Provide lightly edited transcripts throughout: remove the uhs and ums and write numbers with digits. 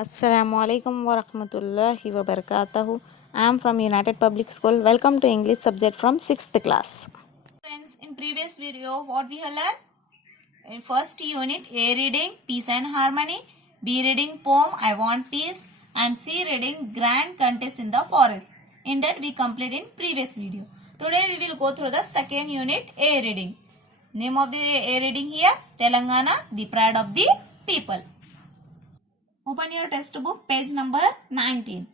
Assalamualaikum warahmatullahi wabarakatuh. I am from United Public School. Welcome to English subject from 6th class. Friends, in previous video what we have learned? In first unit, A reading Peace and Harmony, B reading poem I Want Peace, and C reading Grand Contest in the Forest. In that we complete in previous video. Today we will go through the second unit, A reading. Name of the A reading here, Telangana, the Pride of the People. Open your test book, page number 19.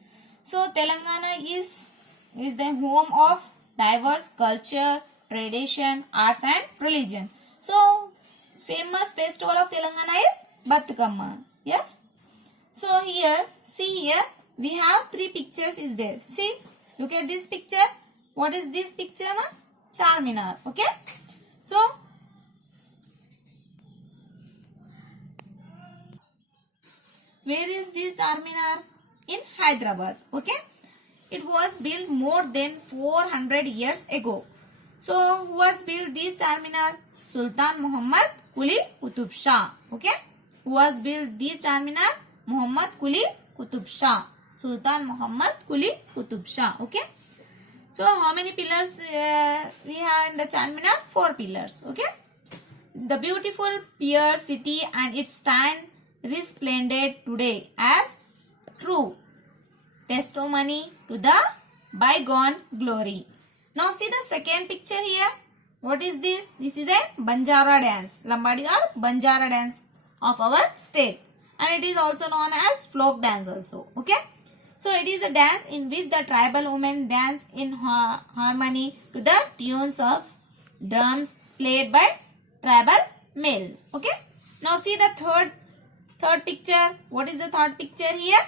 So Telangana is the home of diverse culture, tradition, arts and religion. So famous festival of Telangana is Batukama. Yes. So here, see here, we have three pictures is there. See, look at this picture. What is this picture? Na? Charminar. Okay. So where is this Charminar? In Hyderabad. Okay. It was built more than 400 years ago. So who has built this Charminar? Sultan Muhammad Quli Qutub Shah. Okay. Who has built this Charminar? Muhammad Quli Qutub Shah. Sultan Muhammad Quli Qutub Shah. Okay. So how many pillars we have in the Charminar? 4 pillars. Okay. The beautiful pier city and its stand resplendent today as true testimony to the bygone glory. Now see the second picture here. What is this? This is a Banjara dance. Lambadi or Banjara dance of our state. And it is also known as folk dance also. Okay. So it is a dance in which the tribal women dance in harmony to the tunes of drums played by tribal males. Okay. Now see the third picture. What is the third picture here?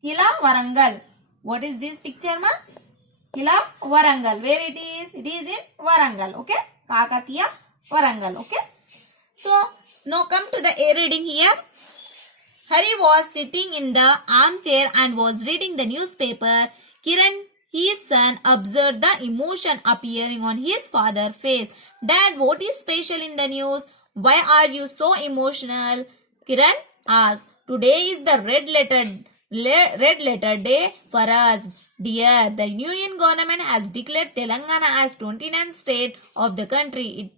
Kila Warangal. What is this picture, ma? Kila Warangal. Where it is? It is in Warangal. Okay. Kakatiya Warangal. Okay. So now come to the A reading here. Hari was sitting in the armchair and was reading the newspaper. Kiran, his son, observed the emotion appearing on his father's face. Dad, what is special in the news? Why are you so emotional? Kiran asked. Today is the red letter day for us. Dear, the union government has declared Telangana as 29th state of the country.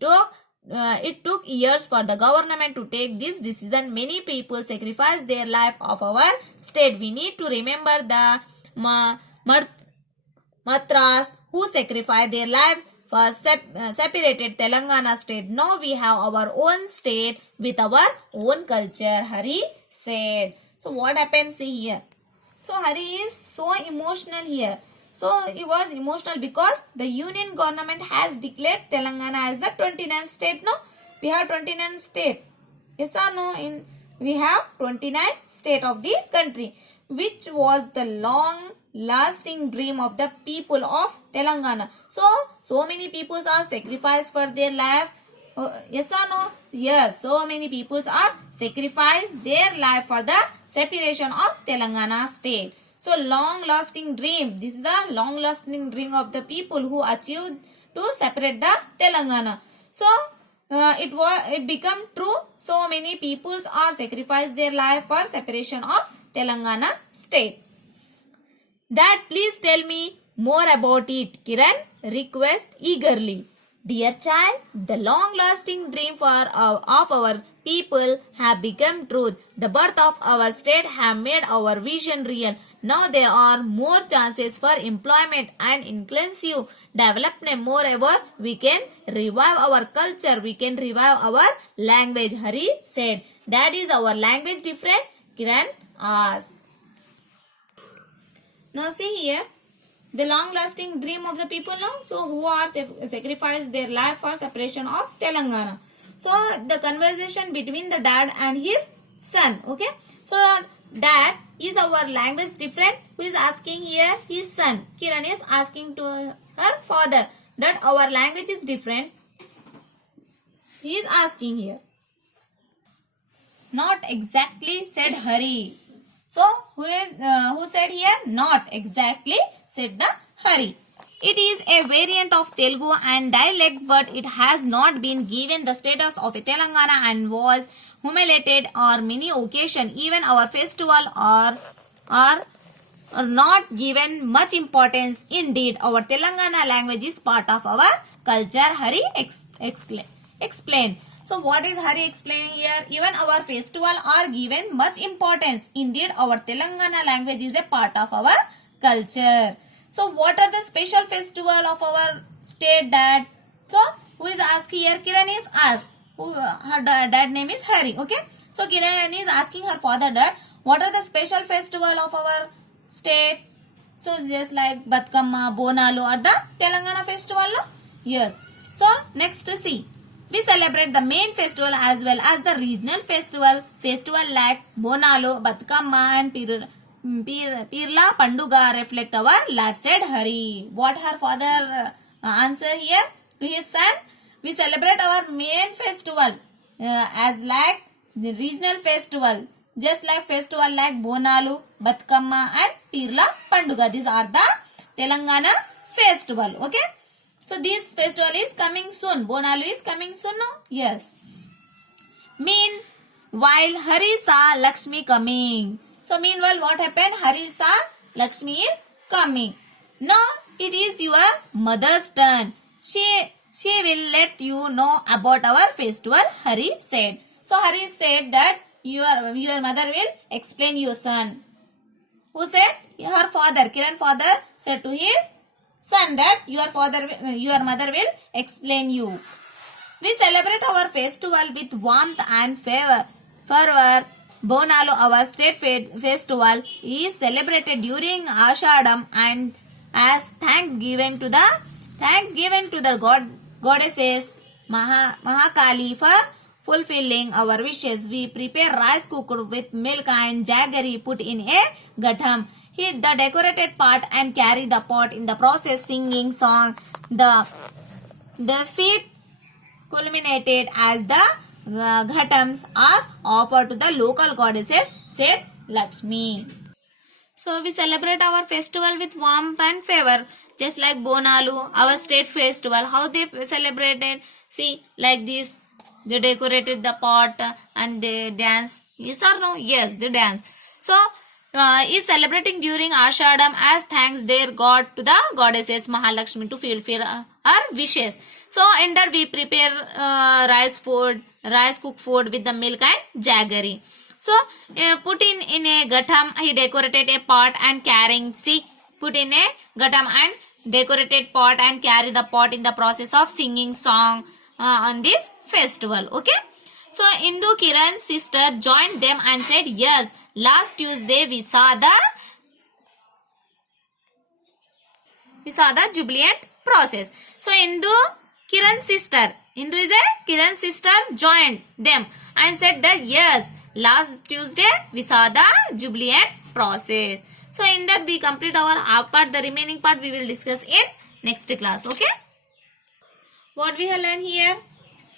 It took years for the government to take this decision. Many people sacrificed their life of our state. We need to remember the Matras who sacrificed their lives for separated Telangana state. Now we have our own state with our own culture, Hari said. So what happens here? So Hari is so emotional here. So he was emotional because the union government has declared Telangana as the 29th state. No, we have 29th state. Yes or no? We have 29th state of the country, which was the long-lasting dream of the people of Telangana. So many people are sacrificed for their life. Yes or no? Yes, so many people are sacrificed their life for the separation of Telangana state. So long-lasting dream. This is the long-lasting dream of the people who achieved to separate the Telangana. So it become true. So many people are sacrificed their life for separation of Telangana state. Dad, please tell me more about it. Kiran requests eagerly. Dear child, the long-lasting dream of our people have become truth. The birth of our state have made our vision real. Now there are more chances for employment and inclusive development. Moreover, we can revive our culture. We can revive our language. Hari said. That is our language different? Kiran asked. Now see here. The long-lasting dream of the people now. So who are sacrificed their life for separation of Telangana. So the conversation between the dad and his son. Okay. So dad, is our language different? Who is asking here? His son. Kiran is asking to her father that our language is different. He is asking here. Not exactly, said Hari. So who said here? Not exactly, said the Hari. It is a variant of Telugu and dialect, but it has not been given the status of a Telangana and was humiliated or many occasion, even our festival are not given much importance. Indeed, our Telangana language is part of our culture. Hari explained. So what is Hari explaining here? Even our festival are given much importance. Indeed, our Telangana language is a part of our culture. So what are the special festival of our state, Dad? So who is asked here? Kiran is asked. Her dad name is Hari. Okay. So Kiran is asking her father, Dad, what are the special festival of our state? So just like Batkamma, Bonalu are the Telangana festival, no? Yes. So next see. We celebrate the main festival as well as the regional festival. Festival like Bonalu, Batkamma and Pirla Panduga reflect our life, said Hari. What her father answer here to his son? We celebrate our main festival as like the regional festival. Just like festival like Bonalu, Batkamma and Pirla Panduga. These are the Telangana festival. Okay. So this festival is coming soon. Bonalu is coming soon, no? Yes. Meanwhile, Hari saw Lakshmi coming. So meanwhile, what happened? Hari saw Lakshmi is coming. Now it is your mother's turn. She will let you know about our festival, Hari said. So Hari said that your mother will explain your son. Who said? Her father. Kiran father said to his son that your mother will explain you. We celebrate our festival with warmth and fervor. Bonalu, our state festival, is celebrated during Ashadam and as thanksgiving to the goddesses Mahakali for fulfilling our wishes. We prepare rice cooked with milk and jaggery put in a gatham. Hit the decorated part and carry the pot in the process, singing song. The feat culminated as the ghatams are offered to the local goddesses, said Lakshmi. So we celebrate our festival with warmth and fervor, just like Bonalu, our state festival. How they celebrated? See, like this, they decorated the pot and they dance. Yes or no? Yes, they dance. So is celebrating during Ashadam as thanks their god to the goddesses Mahalakshmi to fulfill our wishes. So in that we prepare rice cooked food with the milk and jaggery. So put in a gatham, he decorated a pot and carrying, see, put in a gatham and decorated pot and carry the pot in the process of singing song on this festival. Okay. So Indu Kiran's sister joined them and said, yes, last Tuesday we saw the jubilant process. So Indu is a Kiran's sister joined them and said that yes, last Tuesday we saw the jubilant process. So in that we complete our part. The remaining part we will discuss in next class. Okay. What we have learned here?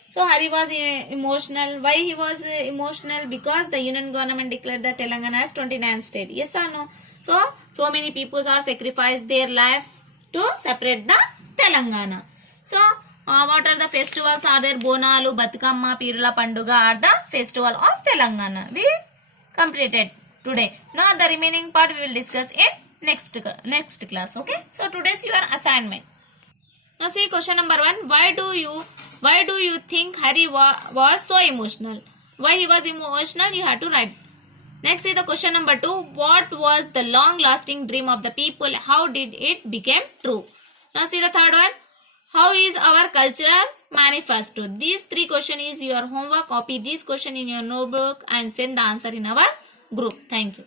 So Hari was emotional. Why he was emotional? Because the union government declared the Telangana as 29th state. Yes or no? So many people are sacrificed their life to separate the Telangana. So what are the festivals are there? Bonalu, Batkamma, Pirla Panduga are the festival of Telangana. We completed today. Now the remaining part we will discuss in next class. Okay. So today's your assignment. Now see question number 1. Why do you think Hari was so emotional? Why he was emotional? You have to write. Next is the question number 2. What was the long lasting dream of the people? How did it become true? Now see the third one. How is our cultural manifesto? These 3 questions is your homework. Copy this question in your notebook and send the answer in our group. Thank you.